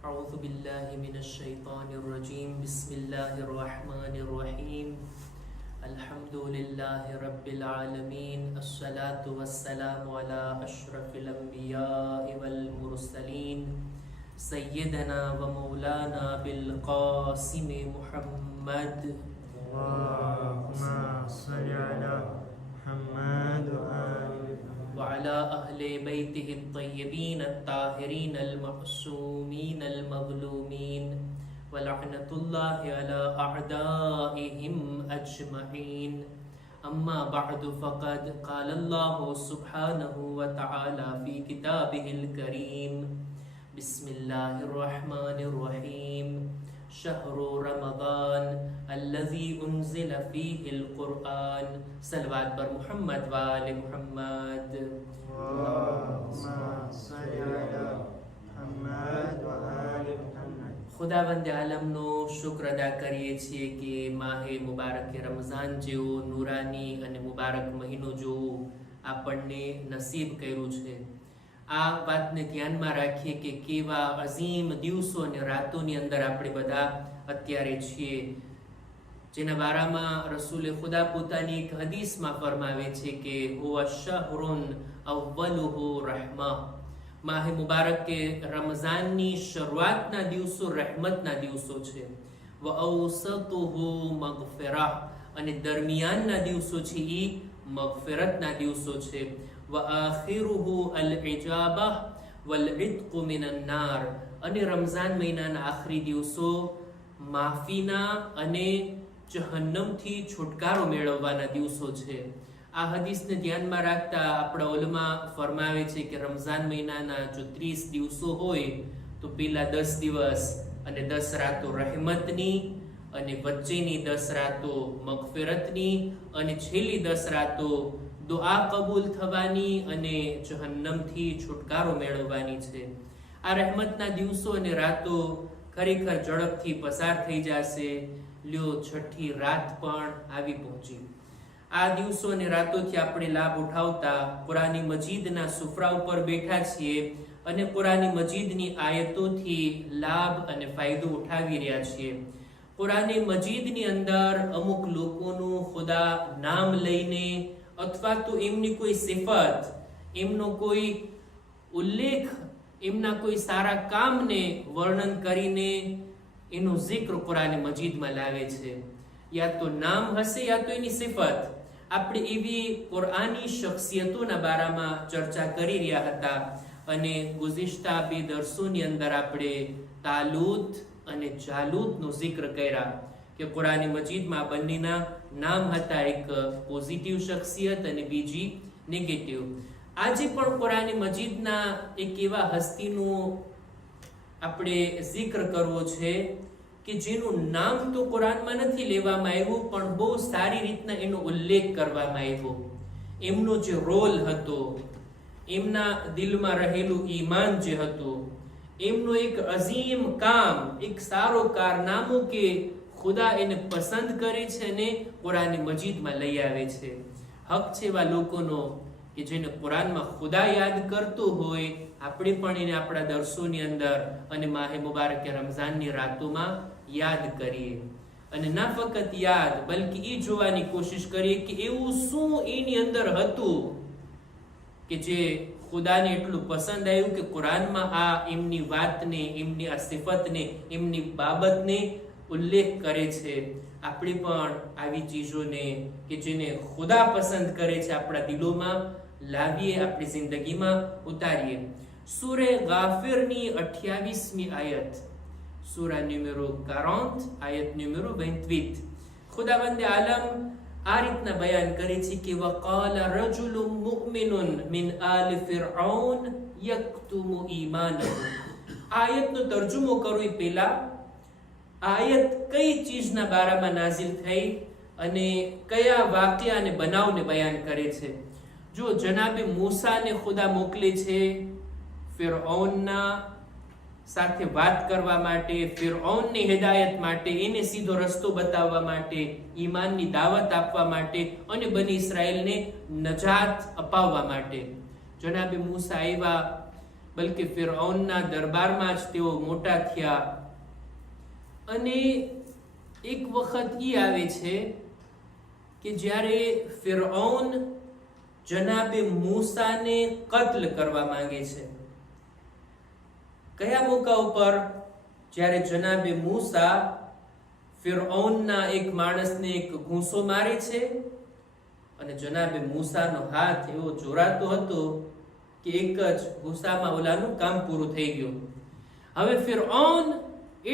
أعوذ بالله من الشيطان الرجيم بسم الله الرحمن الرحيم الحمد لله رب العالمين الصلاة والسلام على أشرف الأنبياء والمرسلين سيدنا ومولانا بالقاسم محمد اللهم صل على محمد وعلى أهل بيته الطيبين الطاهرين المعصومين المظلومين ولعنة الله على أعدائهم أجمعين أما بعد فقد قال الله سبحانه وتعالى في كتابه الكريم بسم الله الرحمن الرحيم شهر رمضان الذي أنزل فيه القرآن صلوات بر محمد وآل محمد اللهم صل على محمد وآل محمد. ખુદાવંદ આલમનો શુક્ર અદા કરીએ છીએ કે માહે મુબારક રમઝાન જેવો નૂરાની અને મુબારક મહિનો જેવો આપણને નસીબ કર્યું છે. આ વાતને ધ્યાનમાં રાખીએ કે કેવા અઝીમ દિવસો અને રાતોની અંદર આપણે બધા અત્યારે છીએ, જેના બારામાં રસૂલે ખુદા પોતાની એક હદીસમાં ફરમાવે છે કે હુવા શહરુન અવ્વલુહુ રહમા, માહે મુબારક કે રમઝાનની શરૂઆતના દિવસો રહેમતના દિવસો છે. વ ઔસતુહુ મગફિરા, અને દરમિયાનના દિવસો છે એ મગફિરતના દિવસો છે. વ આખિરુહુ અલ ઇજાબા વલ ઇત્કુ મિનન નાર, અને રમઝાન મહિનાના આખરી દિવસો માફીના અને જહન્નમથી છુટકારો મેળવવાના દિવસો છે. આ હદીસને ધ્યાનમાં રાખતા આપણા ઉલમા ફરમાવે છે કે રમઝાન મહિનાના જો 30 દિવસો હોય તો પેલા 10 દિવસ અને 10 રાતો રહેમતની, અને વચ્ચેની 10 રાતો મગફિરતની, અને છેલ્લી 10 રાતો દુઆ કબૂલ થવાની અને જહન્નમથી છુટકારો મેળવવાની છે. આ રહેમતના દિવસો અને રાતો ખરેખર ઝડપથી પસાર થઈ જશે. લ્યો, છઠ્ઠી રાત પણ આવી પહોંચી. આ દિવસો અને રાતોથી આપણે લાભ ઉઠાવતા કુરાની મજીદના સુફરા ઉપર બેઠા છીએ અને કુરાની મજીદની આયતોથી લાભ અને ફાયદો ઉઠાવી રહ્યા છીએ. કુરાની મજીદની અંદર અમુક લોકોનું ખુદા નામ લઈને અથવા તો એમની કોઈ સિફત, એમનો કોઈ ઉલ્લેખ, એમના કોઈ સારા કામને વર્ણન કરીને એનું zikr કુરાન મજીદમાં લાવે છે. યા તો નામ હશે યા તો એની સિફત. આપણે એવી કુરાની શખ્સિયતોના બારામાં ચર્ચા કરી રહ્યા હતા અને ગુઝિશ્તા 2 દર્સોની અંદર આપણે તાલૂત અને જાલૂતનો zikr કર્યા કે કુરાન મજીદમાં બંનેના નામ હતા, એક પોઝિટિવ શખ્સિયત અને બીજી નેગેટિવ. આજે પણ કુરાન મજીદના એક એવા હસ્તીનું આપણે zikr કરવો છે કે જેનું નામ તો કુરાનમાં નથી લેવામાં આવ્યું, પણ બહુ સારી રીતના એનો ઉલ્લેખ કરવામાં આવ્યો. એમનો જે રોલ હતો, એમના દિલમાં રહેલું ઈમાન જે હતું, એમનો એક અઝીમ કામ, એક સારો કારનામો કે ખુદા એને પસંદ કરે છે અને કુરાન મજીદમાં લઈ આવે છે. હક છે એવા લોકોનો કે જેને કુરાનમાં ખુદા યાદ કરતો હોય, આપણે પણ એને આપણા દર્શોની અંદર અને માહે મુબારક રમઝાનની રાતોમાં યાદ કરીએ. અને ના ફક્ત યાદ, બલકી એ જોવાની કોશિશ કરીએ કે એવું શું એની અંદર હતું કે જે ખુદાને એટલું પસંદ આવ્યું કે કુરાનમાં આ એમની વાતને, એમની આ સિફતને, એમની બાબતને ઉલ્લેખ કરે છે. આપણે પણ આવી ચીજોને કે જેને ખુદા પસંદ કરે છે આપણા દિલોમાં લાવીએ, આપણી જિંદગીમાં ઉતારીએ. સૂરે ગાફિરની 28મી આયત, સૂરા ન્યુમેરો 40 આયત ન્યુમેરો 28, ખુદાવંદ આલમ આ રીતના બયાન કરે છે કે વકાલ રજુલુમ મુમિનુન મિન આલ ફિરઆઉન યક્તુમુ ઈમાનહુ. આયતનો તર્જુમો કરું એ પહેલા આયત કઈ ચીજના બારામાં નાઝિલ થઈ અને કયા વાક્ય અને બનાવને બયાન કરે છે. જો જનાબે મૂસાને ખુદા મોકલે છે ફિરઆઉનના સાથે વાત કરવા માટે, ફિરઆઉનની હિદાયત માટે, એને સીધો રસ્તો બતાવવા માટે, ઈમાનની દાવત આપવા માટે અને બની ઇસ્રાએલને નજાત અપાવવા માટે. જનાબે મૂસા આવ્યા બલકે ફિરૌનના દરબારમાં જ તેઓ મોટા થયા. અને એક વખત ઈ આવે છે કે જ્યારે ફિરૌન જનાબે મૂસાને કત્લ કરવા માંગે છે. કયા મોકા ઉપર? જ્યારે જનાબે મૂસા ફિરૌનના એક માણસને એક ઘૂંસો મારે છે અને જનાબે મૂસાનો હાથ એવો જોરાતો હતો કે એક જ ઘૂસામાં ઓલાનું કામ પૂરું થઈ ગયું. હવે ફિરૌન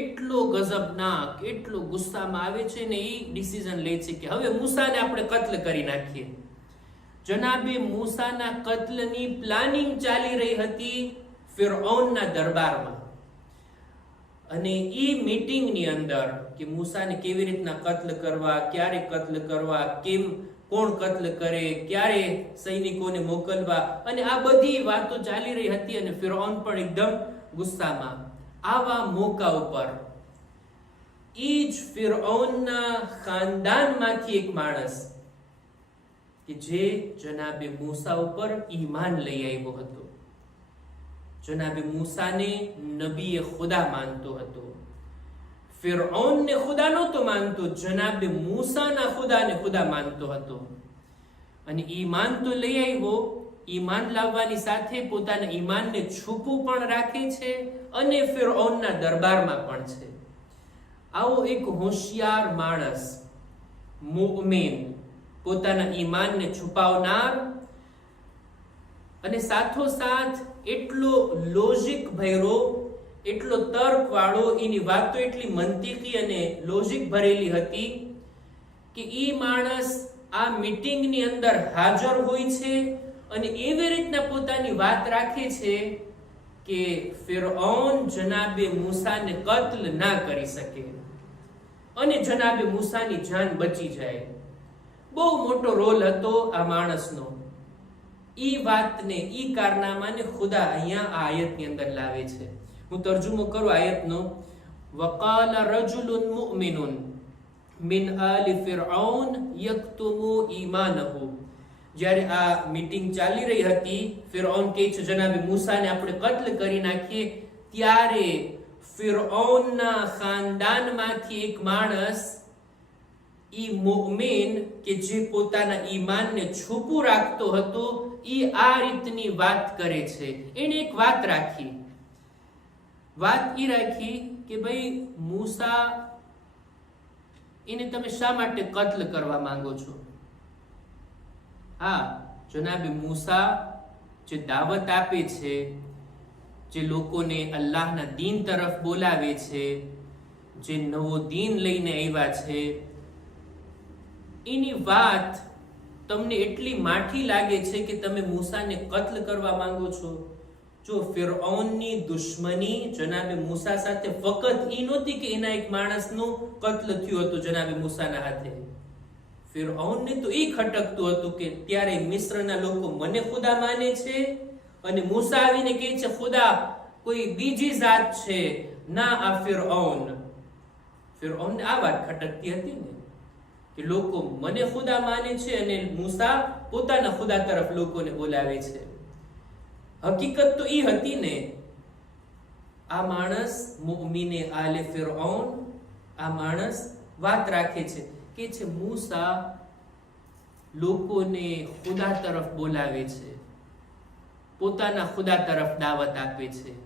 એટલો ગજબનાક, એટલો ગુસ્સામાં આવે છે ને એ ડિસિઝન લે છે કે હવે મૂસાને આપણે કત્લ કરી નાખીએ. જનાબે મૂસાના કત્લની પ્લાનિંગ ચાલી રહી હતી ફિરૌનના દરબારમાં. અને ઈ મીટિંગની અંદર કે મૂસાને કેવી રીતના કત્લ કરવા, ક્યારે કત્લ કરવા, કેમ, કોણ કત્લ કરે, ક્યારે સૈનિકોને મોકલવા, અને આ બધી વાતો ચાલી રહી હતી અને ફિરૌન પણ એકદમ ગુસ્સામાં. આવા મોકા ઉપર ઈ જ ફિરૌનના ખાનદાનમાંથી એક માણસ કે જે જનાબે મૂસા ઉપર ઈમાન લઈ આવ્યો હતો, જનાબે મૂસાને નબીએ ખુદા માનતો હતો. ફિરૌનને ખુદા નહોતો માનતો, જનાબે મૂસાના ખુદાને ખુદા માનતો હતો. અને ઈમાન તો લઈ આવ્યો, ઈમાન લાવવાની સાથે પોતાના ઈમાનને છુપું પણ રાખે છે અને ફિરૌનના દરબારમાં પણ છે. આવો એક હોશિયાર માણસ, મુઅમિન, પોતાના ઈમાનને છુપાવનાર અને સાથોસાથ એટલો લોજિક ભર્યો, એટલો તર્ક વાળો, એની વાતો એટલી મંતિકી અને લોજિક ભરેલી હતી કે ઈ માણસ આ મીટિંગની અંદર હાજર હોય છે અને એવી રીતના પોતાની વાત રાખે છે કે ફિરૌન જનાબે મૂસાને કત્લ ના કરી શકે અને જનાબે મૂસાની જાન બચી જાય. બહુ મોટો રોલ હતો આ માણસનો. ઈ વાતને, ઈ કારનામાને ખુદા અહીંયા આ આયતની અંદર લાવે છે. હું તર્જુમો કરું આયતનો. વકાલ રજુલુન મુઅમિનુન મિન આલિ ફિરૌન યક્તુમુ ઈમાનહુ. જ્યારે આ મીટિંગ ચાલી રહી હતી, ફિરૌન કહે છે જનાબે મૂસાને આપણે કત્લ કરી નાખીએ, ત્યારે ફિરૌનના ખાનદાનમાંથી એક માણસ, ઈ મુઅમિન કે જે પોતાના ઈમાનને છુપું રાખતો હતો, ઈ આ રીતની વાત કરે છે. એને એક વાત રાખી. વાત ઈ રાખી કે ભાઈ મૂસા, એને તમે શા માટે કત્લ કરવા માંગો છો? હા, જનાબે મૂસા જે દાવત આપે છે, જે લોકોને અલ્લાહના દીન તરફ બોલાવે છે, જે નવો દીન લઈને આવ્યા છે, એની વાત તમને એટલી માઠી લાગે છે કે તમે મૂસાને કત્લ કરવા માંગો છો. જો ફિરૌનની દુશ્મની જનાબે મૂસા સાથે ફક્ત ઈ નહોતી કે એના એક માણસનું કત્લ થયું હતું જનાબે મૂસાના હાથે. ફિરૌનને તો ઈ ખટકતું હતું કે ત્યારે મિસ્રના લોકો મને ખુદા માને છે અને મૂસા આવીને કહે છે ખુદા કોઈ બીજી જાત છે, ના આ ફિરૌન. ફિરૌનને આ વાત ખટકતી હતી ને કે લોકો મને ખુદા માને છે અને મૂસા પોતાના ખુદા તરફ લોકોને બોલાવે છે. હકીકત તો ઈ હતી ને. આ માણસ મુઅમિને આલે ફિરૌન, આ માણસ વાત રાખે છે કે છે મૂસા લોકોને ખુદા તરફ બોલાવે છે, પોતાના ખુદા તરફ દાવત આપે છે.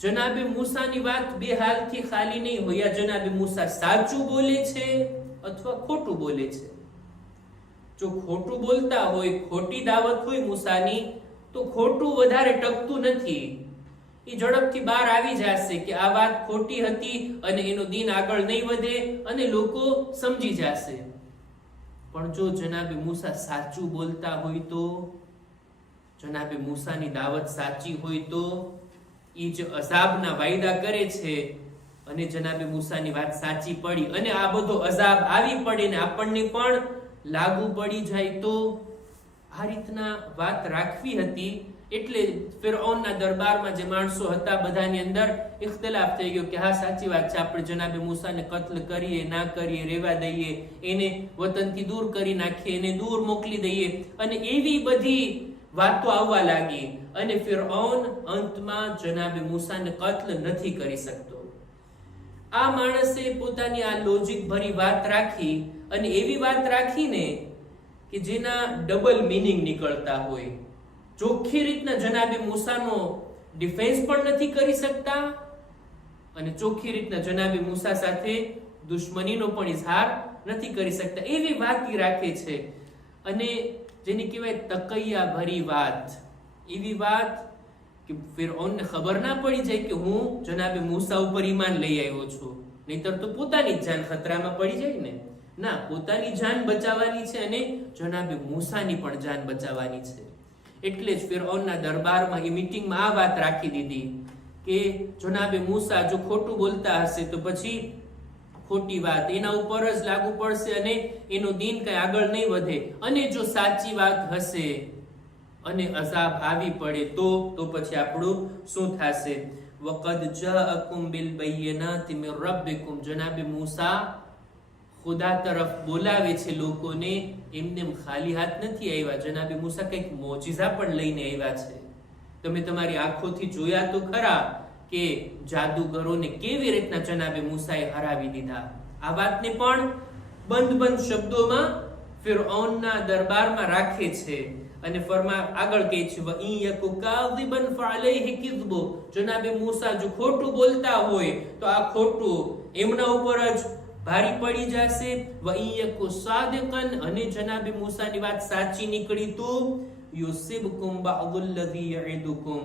જનાબે મૂસાની વાત બે હાલથી ખાલી નહીં હોય. જનાબે મૂસા સાચું બોલે છે અથવા ખોટું બોલે છે. જો ખોટું બોલતા હોય, ખોટી દાવત હોય મૂસાની, તો ખોટું વધારે ટકતું નથી. એ ઝડપથી બહાર આવી જશે કે આ વાત ખોટી હતી અને એનો દીન આગળ નહીં વધે અને લોકો સમજી જશે. પણ જો જનાબે મૂસા સાચું બોલતા હોય તો, જનાબે મૂસાની દાવત સાચી હોય તો, એ જે અઝાબના વાયદા કરે છે અને જનાબે મૂસાની વાત સાચી પડી અને આ બધો અઝાબ આવી પડે ને આપણને પણ લાગુ પડી જાય તો, આ રીતના વાત રાખવી હતી. એટલે ફિરૌનના દરબારમાં જે માણસો હતા બધાની અંદર ઇખ્તિલાફ થઈ ગયો કે હા સાચી વાત છે, આપણે જનાબે મૂસાને કત્લ કરીએ, ના કરીએ, રેવા દઈએ, એને વતનથી દૂર કરી નાખીએ, એને દૂર મોકલી દઈએ. અને એવી બધી વાતો આવવા લાગી અને ફિરഔન અંતમાં જનાબે મૂસાને કત્લ નથી કરી શકતો. આ માણસે પોતાની આ લોજિક ભરી વાત રાખી અને એવી વાત રાખીને કે જેના ડબલ મીનિંગ નીકળતા હોય. ચોખ્ખી રીતના જનાબે મૂસાનો ડિફેન્સ પણ નથી કરી શકતા અને ચોખ્ખી રીતના જનાબે મૂસા સાથે દુશ્મનીનો પણ ઇઝહાર નથી કરી શકતા. એવી વાત રાખે છે અને જેને કહેવાય તકૈયા ભરી વાત. એવી વાત કે ફિરૌનને ખબર ના પડી જાય કે હું જનાબે મૂસા ઉપર ઈમાન લઈ આવ્યો છું, નહીતર તો પોતાની જ જાન ખતરામાં પડી જાય ને. ના, પોતાની જાન બચાવવાની છે અને જનાબે મૂસાની પણ જાન બચાવવાની છે. એટલે જ ફિરૌનના દરબારમાં એ મીટિંગમાં આ વાત રાખી દીધી કે જનાબે મૂસા જો ખોટું બોલતા હશે તો પછી ખોટી વાત એના ઉપર જ લાગુ પડશે અને એનો દીન કઈ આગળ નહીં વધે, અને જો સાચી વાત હશે અને અઝાબ આવી પડે તો પછી આપણું શું થશે? વકદ જાઅકુમ બિલ બય્યનાતિ મિર રબ્બિકુમ. જનાબે મૂસા ખુદા તરફ બોલાવે છે લોકોને, એમને ખાલી હાથ નથી આવ્યા. જનાબે મૂસા કંઈક મોજીઝા પણ લઈને આવ્યા છે. તમે તમારી આંખોથી જોયા તો ખરા કે જાદુગરોને કેવી રીતના જનાબે મૂસાએ હરાવી દીધા. આ વાતને પણ બંધ શબ્દોમાં ફિરૌનના દરબારમાં રાખે છે અને આગળ કહે છે વઇન યકુ કાઝિબન ફઅલૈહિ કિઝબુ. જનાબે મૂસા જો ખોટું બોલતા હોય તો આ ખોટું એમના ઉપર જ ભારી પડી જશે. વઇન યકુ સાદિકન, અને જનાબે મૂસાની વાત સાચી નીકળી તો યુસિબકુમ બઅદુલ્લઝી યઇદુકુમ.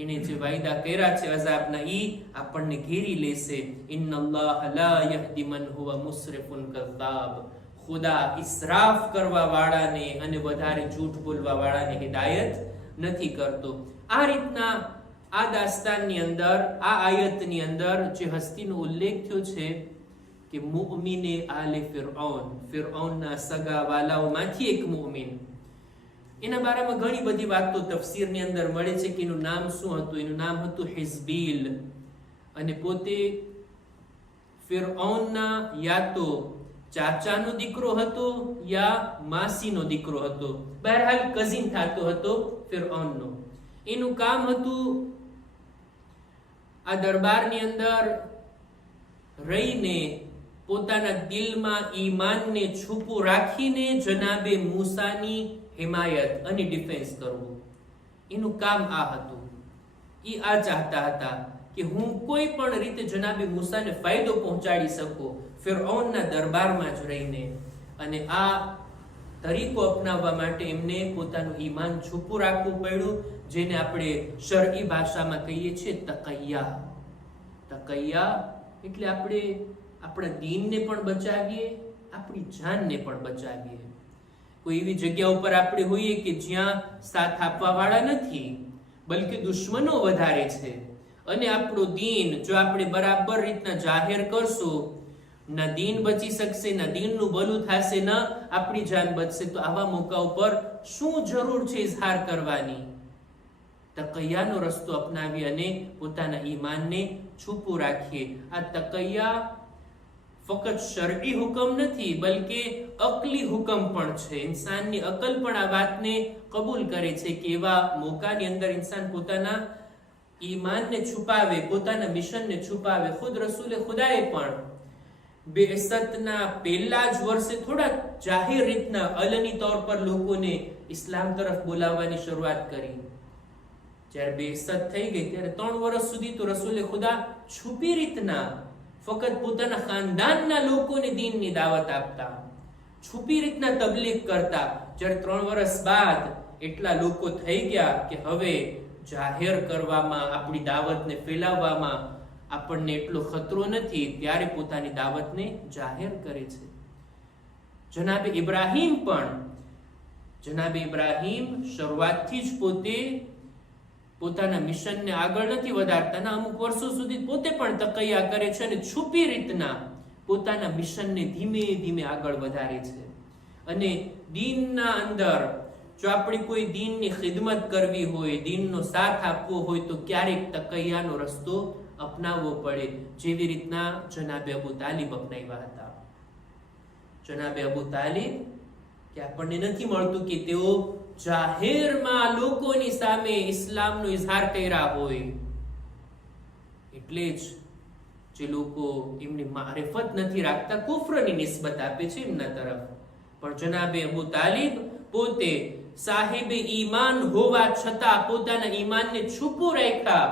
એને જે વાયદા કર્યા છે અઝાબના ઈ આપણને ઘેરી લેશે. ઇન્નલ્લાહ લા યહદી મન હુવા મુસરિફુન કઝ્ઝાબ. ખુદા ઇસરાફ કરવા વાળાને અને વધારે જૂઠ બોલવા વાળાને હિદાયત નથી કરતો. આ રીતના આ દાસ્તાનની અંદર, આ આયતની અંદર જે હસ્તીનો ઉલ્લેખ થયો છે કે મુઅમિને આલે ફિરૌન, ફિરૌનના સગા વાલાઓમાંથી એક મુઅમિન. એના બારામાં ઘણી બધી વાતો તફસીરની અંદર મળે છે કે એનું નામ શું હતું. એનું નામ હતું હિઝબીલ અને પોતે ફિરૌનના યા તો ચાચાનો દીકરો હતો યા માસીનો દીકરો હતો. બહરહાલ કઝિન થતો હતો ફિરૌનનો. એનું કામ હતું આ દરબારની અંદર રહીને પોતાના દિલમાં ઈમાનને છુપું રાખીને જનાબે મૂસાની હિમાયત અને ડિફેન્સ કરવું. એનું કામ આ હતું. એ આ ચાહતા હતા કે હું કોઈ પણ રીતે જનાબે મૂસાને ફાયદો પહોંચાડી શકું ફિરૌનના દરબારમાં જ રહીને. અને આ તરીકો અપનાવવા માટે એમને પોતાનું ઈમાન છુપું રાખવું પડ્યું, જેને આપણે શરઈ ભાષામાં કહીએ છીએ તકૈયા. તકૈયા એટલે આપણે આપણા દીનને પણ બચાવીએ, આપણી જાનને પણ બચાવીએ. કોઈ એવી જગ્યા ઉપર આપણે હોઈએ કે જ્યાં સાથ આપવા વાળા નથી, બલકે દુશ્મનો વધારે છે, અને આપણું દીન જો આપણે બરાબર રીતના જાહેર કરશું, ના દીન બચી શકશે, ના દીનનું ભલું થશે, ના આપણી જાન બચશે. તો આવા મોકા ઉપર શું જરૂર છે ઇઝહાર કરવાની? તકૈયાનો રસ્તો અપનાવી અને પોતાના ઈમાનને છુપું રાખીએ. આ તકૈયા ફક્ત શરઈ હુકમ નથી, બલકે અકલી હુકમ પણ છે. ઇન્સાનની અકલ પણ આ વાતને કબૂલ કરે છે કે એવા મોકાની અંદર ઇન્સાન પોતાના ઈમાનને છુપાવે, પોતાના મિશનને છુપાવે. ખુદ રસૂલે ખુદાએ પણ બેઅસતના પહેલા જ વર્ષે થોડા જાહેર રીતના અલની તौर પર લોકોને ઇસ્લામ તરફ બોલાવવાની શરૂઆત કરી. જ્યારે બેઅસત થઈ ગઈ ત્યારે 3 વર્ષ સુધી તો રસૂલે ખુદા છુપી રીતના ફક્ત પોતાના ખાનદાનના લોકોને દીનની દાવત આપતા, છુપી રીતના તબલીગ કરતા. જ્યારે 3 વર્ષ બાદ એટલા લોકો થઈ ગયા કે હવે જાહેર કરવામાં, આપણી દાવતને ફેલાવવામાં આપણને એટલો ખતરો નથી, ત્યારે પોતાની દાવતને જાહેર કરે છે. જનાબે ઇબ્રાહીમ શરૂઆતથી જ પોતાના મિશનને આગળ નથી વધારતા. અમુક વર્ષો સુધી પોતે પણ તકૈયા કરે છે અને છુપી રીતના પોતાના મિશનને ધીમે ધીમે આગળ વધારે છે. અને દીનના અંદર જો આપણે કોઈ દીનની ખિદમત કરવી હોય, દીનનો સાથ આપવો હોય, તો ક્યારેક તકૈયાનો રસ્તો અપનાવવો પડે, જેવી રીતના જનાબે અબુ તાલિબ અપનાવ્યા હતા. જનાબે અબુ તાલિબ કે આપણને નથી મળતું કે તેઓ જાહેરમાં લોકોની સામે ઇસ્લામનો ઇઝહાર કર્યા હોય, એટલે જ જે લોકો એમની મારિફત નથી રાખતા, કુફરની નિસ્બત આપે છે એમના તરફ. પણ જનાબે અબુ તાલિબ પોતે સાહેબે ઈમાન હોવા છતાં પોતાના ઈમાનને છુપું રાખ્યા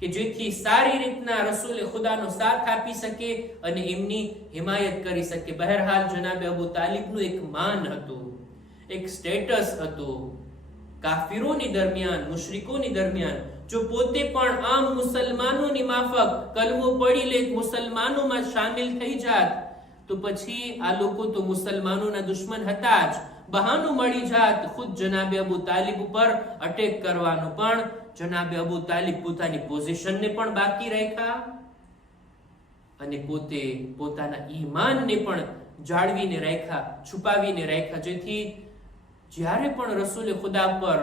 કે જેથી સારી રીતના રસૂલે ખુદાનો સાથ આપી શકે અને એમની હિમાયત કરી શકે. બહરહાલ જનાબે અબુ તાલિબનું એક માન હતું, એક સ્ટેટસ હતું. કાફિરોની દરમિયાન, મુશરિકોની દરમિયાન જો પોતે પણ આમ મુસલમાનોની માફક કલમો પડી લે, મુસલમાનોમાં શામિલ થઈ જાત, તો પછી આ લોકો તો મુસલમાનોના દુશ્મન હતા જ. બહાનું મળી જાત ખુદ જનાબે અબુ તાલિબ ઉપર અટેક કરવાનું. પણ જનાબે અબુ તાલિબ પોતાની પોઝિશનને પણ બાકી રાખ્યા અને પોતે પોતાના ઈમાનને પણ જાળવીને રાખ્યા, છુપાવીને રાખ્યા, જેથી જ્યારે પણ રસૂલે ખુદા પર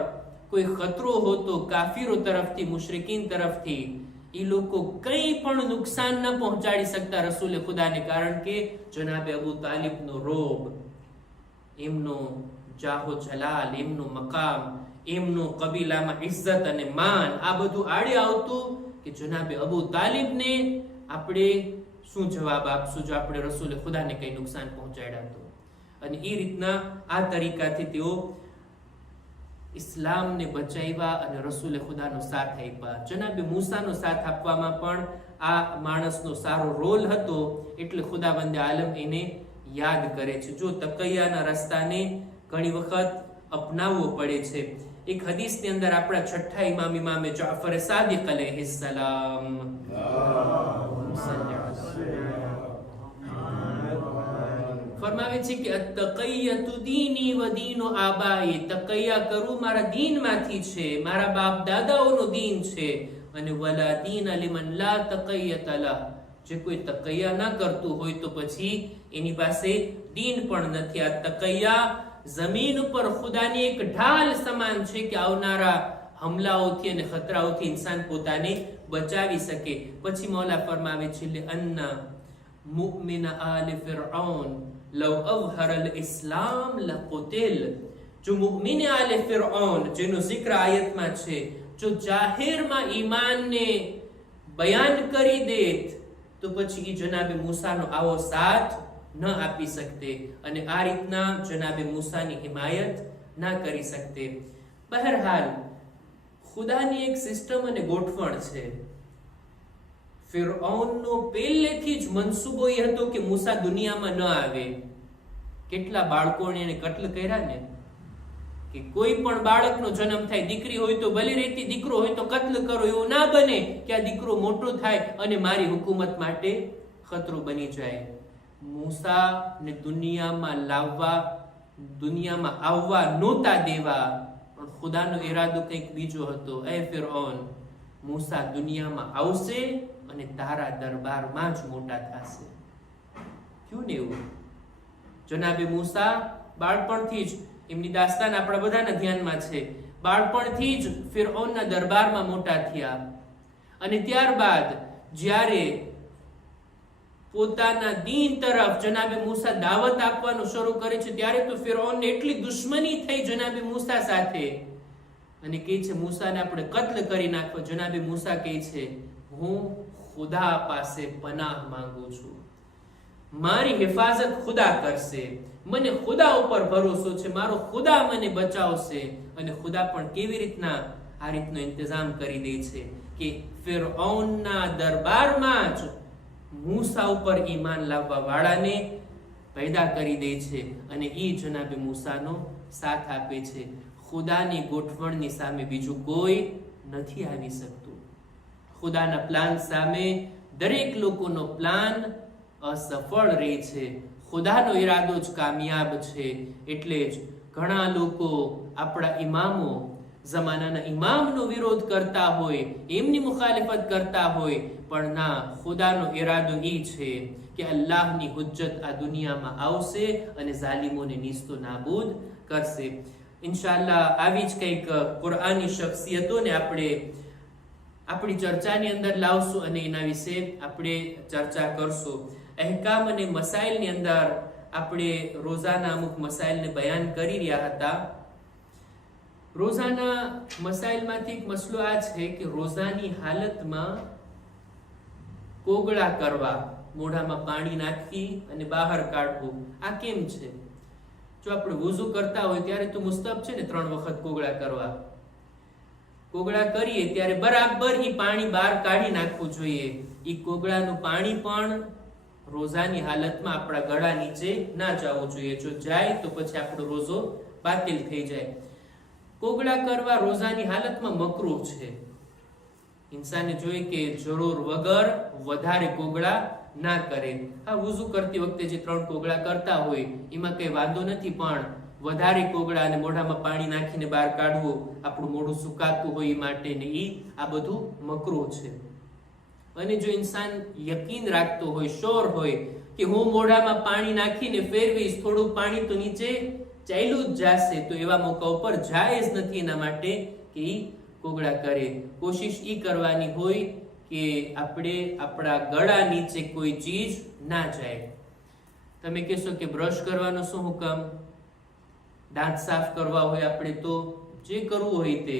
કોઈ ખતરો હોતો કાફિરો તરફથી, મુશરિકીન તરફથી, એ લોકો કંઈ પણ નુકસાન ન પહોંચાડી શકતા રસૂલે ખુદાને, કારણ કે જનાબે અબુ તાલિબનો રોબ, એમનો જાહો જલાલ, એમનો મકામ, એમનો કબીલામાં ઇજ્જત અને માન, આ બધું આડે આવતું કે જનાબે અબુ તાલિબને આપણે શું જવાબ આપશું જો આપણે રસૂલે ખુદાને કઈ નુકસાન પહોંચાડ્યા તો. અને એ રીતના આ તરીકાથી તેઓ ઇસ્લામને બચાવ્યા અને રસૂલે ખુદાનો સાથ આપ્યા. જનાબે મૂસાનો સાથ આપવામાં પણ આ માણસનો સારો રોલ હતો, એટલે ખુદાવંદે આલમ એને યાદ કરે છે. જો તકૈયાના રસ્તાને ઘણી વખત અપનાવવો પડે છે. એક હદીસની અંદર આપણા છઠ્ઠા ઇમામે જાફર સાદિક અલૈહિસ્સલામ ફરમાવે છે કે અતકૈયતુ દીની વ દીનુ આબાઈ, તકૈયા કરું મારા દીનમાંથી છે, મારા બાપ દાદાઓનો દીન છે. અને વલા દીન લિમન લા તકૈયત લહ, જે કોઈ તકૈયા ના કરતું હોય તો પછી એની પાસે દીન પણ નથી. આ તકૈયા જમીન ઉપર ખુદાની એક ઢાલ સમાન છે કે આવનારા હમલાઓથી અને ખતરાઓથી ઇન્સાન પોતાને બચાવી શકે. પછી મૌલા ફરમાવે છે લે અન્ના મુમિન આલ ફિરઆન લવ અઝહર અલ ઇસ્લામ લકુતિલ, જો મુમિન આલ ફિરઆન જેનો જિક્ર આયતમાં છે, જો જાહેરમાં ઈમાનને બયાન કરી દેત તો પછી એ જનાબે મૂસાનો આવો સાથ ન આપી શકતે અને આ રીતના જનાબે મૂસાની હિમાયત ના કરી શકતે. બહરહાલ ખુદાની એક સિસ્ટમ અને ગોઠવણ છે. ફિરઆઉનનો પહેલેથી જ મનસૂબો એ હતો કે મૂસા દુનિયામાં ન આવે. કેટલા બાળકોને એને કત્લ કર્યા ને, કે કોઈ પણ બાળકનો જન્મ થાય, દીકરી હોય તો ભલે રહેતી, દીકરો હોય તો કત્લ કરો. એવું ના બને કે આ દીકરો મોટો થાય અને મારી હુકુમત માટે ખતરો બની જાય. મૂસા ને દુનિયામાં લાવવા, દુનિયામાં આવવા નહોતા દેવા, પણ ખુદાનો ઈરાદો કંઈક બીજો હતો. એ ફિરઆન, મૂસા દુનિયામાં આવશે અને તારા દરબારમાં જ મોટા થશે. ક્યું ને એવું? જનાબે મૂસા બાળપણથી જ, એમની દાસ્તાન આપણા બધાના ધ્યાનમાં છે, બાળપણથી જ ફિરઆઉનના દરબારમાં મોટા થયા. અને ત્યારબાદ જ્યારે પોતાના દીન તરફ જનાબે મૂસા દાવત આપવાનું શરૂ કરે છે, ત્યારે તો ફિરઆઉનને એટલી દુશ્મની થઈ જનાબે મૂસા સાથે અને કહે છે મૂસાને આપણે કત્લ કરી નાખો. જનાબે મૂસા કહે છે હું ખુદા પાસે પનાહ માંગુ છું, મારી હિફાજત ખુદા કરશે, મને ખુદા ઉપર ભરોસો છે, મારો ખુદા મને બચાવશે. અને ખુદા પણ કેવી રીતના આ રીતનો ઇંતજામ કરી દે છે કે ફિરઆઉનના દરબારમાં જ મૂસા ઉપર ઈમાન લાવવા વાળાને પેદા કરી દે છે અને એ જનાબે મૂસાનો સાથ આપે છે. ખુદાની ગોઠવણની સામે બીજું કોઈ નથી આવી શકતું. ખુદાના પ્લાન સામે દરેક લોકોનો પ્લાન અસફળ રહે છે. ખુદાનો ઈરાદો જ કામયાબ છે. એટલે જ ઘણા લોકો આપણા ઇમામો, જમાનાના ઇમામનો વિરોધ કરતા હોય, એમની મુખાલિફત કરતા હોય, પણ ના, ખુદાનો ઈરાદો એ છે કે અલ્લાહની હુજ્જત આ દુનિયામાં આવશે અને ઝાલિમોને નીસ્તો નાબૂદ કરશે. ઇન્શાઅલ્લાહ આવી જ કંઈક કુરઆની શખ્સિયતોને આપણે આપણી ચર્ચાની અંદર લાવશું અને એના વિશે આપણે ચર્ચા કરશું. અહેકામ અને મસાઇલની અંદર આપણે રોજાના અમુક મસાઇલને બયાન કરી રહ્યા હતા. રોઝાના મસાઇલમાંથી એક મસલો આ છે કે રોઝાની હાલતમાં કોગળા કરવા, મોઢામાં પાણી નાખી અને બહાર કાઢવું, આ કેમ છે? જો આપણે વુઝુ કરતા હોય ત્યારે તો મુસ્તહબ છે ને 3 વખત કોગળા કરવા. કોગળા કરીએ ત્યારે બરાબર ઈ પાણી બહાર કાઢી નાખવું જોઈએ. ઈ કોગળાનું પાણી પણ રોઝાની હાલતમાં આપણા ગળા નીચે ના જવું જોઈએ. જો જાય તો પછી આપણો રોઝો બાતિલ થઈ જાય. કોગળા કરવા રોઝાની હાલતમાં મકરૂહ છે. ઇન્સાને જોઈએ કે જરૂર વગર વધારે કોગળા ના કરે. આ વુઝુ કરતી વખતે જે 3 કોગળા કરતા હોય એમાં કઈ વાંધો નથી, પણ વધારે કોગળા અને મોઢામાં પાણી નાખીને બહાર કાઢવું, આપણું મોઢું સુકાતું હોય એ માટે ને આ બધું મકરૂહ છે. અને જો ઇન્સાન યકીન રાખતો હોય, શ્યોર હોય કે હું મોઢામાં પાણી નાખીને ફેરવીશ, થોડું પાણી તો નીચે ચાલ્યું જ જશે, તો એવા મોકા ઉપર જાયઝ નથી એના માટે કે કોગળા કરે. કોશિશ ઈ કરવાની હોય કે આપણે આપણા ગળા નીચે કોઈ ચીજ ના જાય. તમે કહેશો કે બ્રશ કરવાનો શું હુકમ? દાંત સાફ કરવા હોય આપણે તો જે કરવું હોય તે,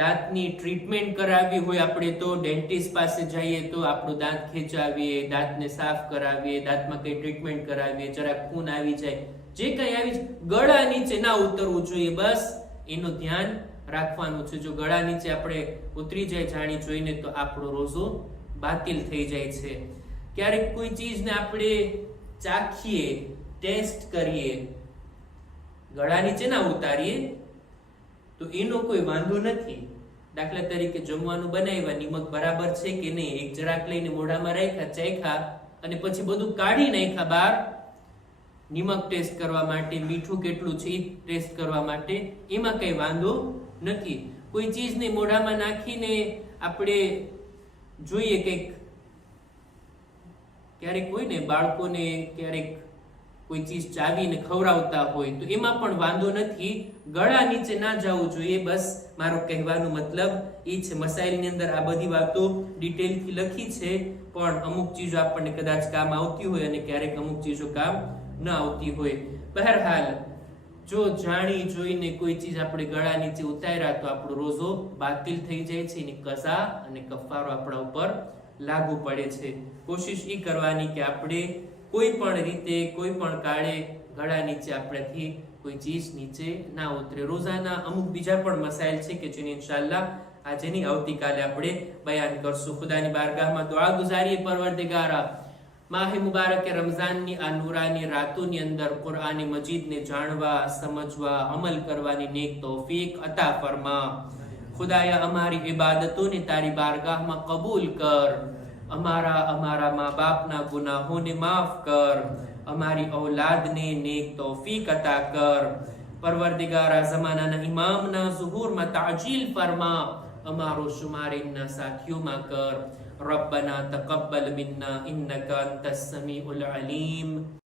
દાંતની ટ્રીટમેન્ટ કરાવવી હોય આપણે તો ડેન્ટિસ્ટ પાસે જઈએ તો આપણું દાંત ખેંચાવીએ, દાંતને સાફ કરાવીએ, દાંતમાં કઈ ટ્રીટમેન્ટ કરાવીએ, જરાક ખૂન આવી જાય, જે કઈ આવી જાય, ગળા નીચે ના ઉતરવું જોઈએ. બસ એનું ધ્યાન રાખવાનું છે. જો ગળા નીચે આપણે ઉતરી જાય જાણી જોઈને તો આપણો રોઝો બાતિલ થઈ જાય છે. ક્યારેક કોઈ ચીજને આપણે ચાખીએ, ટેસ્ટ કરીએ, ગળા નીચે ના ઉતારીએ તો એનો કોઈ વાંધો નથી. દાખલા તરીકે જમવાનું બનાવ્યા, નિમક બરાબર છે કે નહીં, એક જરાક લઈને મોઢામાં રાખ્યા, ચાખ્યા અને પછી બધું કાઢી નાખ્યા બહાર, નિમક ટેસ્ટ કરવા માટે, મીઠું કેટલું છે એ ટેસ્ટ કરવા માટે, એમાં કઈ વાંધો નથી. કોઈ ચીજને મોઢામાં નાખીને આપણે જોઈએ કે ક્યારેક હોય ને બાળકોને ક્યારેક કોઈ ચીજ ચાવીને ખવડાવતા હોય તો એમાં પણ વાંધો નથી, ગળા નીચે ના જવું જોઈએ. બસ મારો કહેવાનો મતલબ એ છે. મસાઇલની અંદર આ બધી વાતો ડિટેલથી લખી છે, પણ અમુક ચીજો આપણને કદાચ કામ આવતી હોય અને ક્યારેક અમુક ચીજો કામ ન આવતી હોય. બહરહાલ જો જાણી જોઈને કોઈ ચીજ આપણે ગળા નીચે ઉતાર્યા તો આપણો રોઝો બાતિલ થઈ જાય છે. એની કઝા અને કફારો આપણા ઉપર લાગુ પડે છે. કોશિશ એ કરવાની કે આપણે કોઈ પણ રીતે, કોઈ પણ કાળે ગળા નીચે આપણાથી કોઈ ચીજ નીચે ના ઉતરે. રોઝાના અમુક બીજા પણ મસાઇલ છે કે જેની ઇન્શાઅલ્લાહ આજે નહીં આવતીકાલે આપણે બયાન કરશું. ખુદાની બારગાહમાં દુઆ ગુજારીએ, પરવરદિગારા માહે મુબારક રમઝાનની આ નૂરાની રાતોની અંદર કુરઆન મજીદને જાણવા, સમજવા, અમલ કરવાની નેક તૌફીક અતા ફરમા. ખુદાયા અમારી ઇબાદતોને તારી બારગાહમાં કબૂલ કર. અમારા મા બાપના ગુનાહોને માફ કર. અમારી ઔલાદને નેક તૌફીક અતા કર. પરવરદિગારા ઝમાનાના ઇમામના ઝુહૂરમાં તાજીલ ફરમા. અમારો શુમાર એમના સાથીઓમાં કર. ربنا تقبل منا إنك أنت السميع العليم